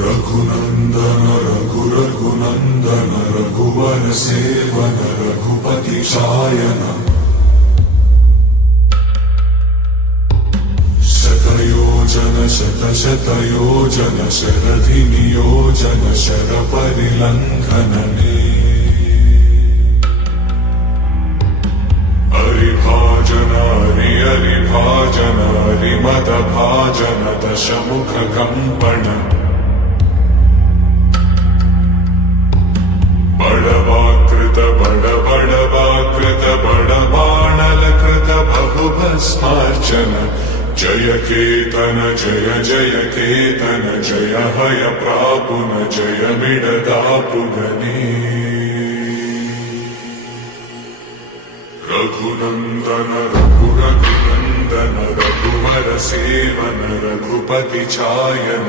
रघुनंदन रघुनंदन रघुवर seven Raghupati Shayan शतयोजन शतशतयोजन शरधि नियोजन sir परिलंघनने हरिभाजन हरिभाजन हरिमद भाजन दशमुख कंपन बड़वाकृत बड़वाकृत बड़बाणलकृत बहुभस्मार्चन जय केतन जय केतन जय हय प्रापुन जय मिडदापुगने रघुनंदन रघुनंदन रघुवर सेवन रघुपति चायन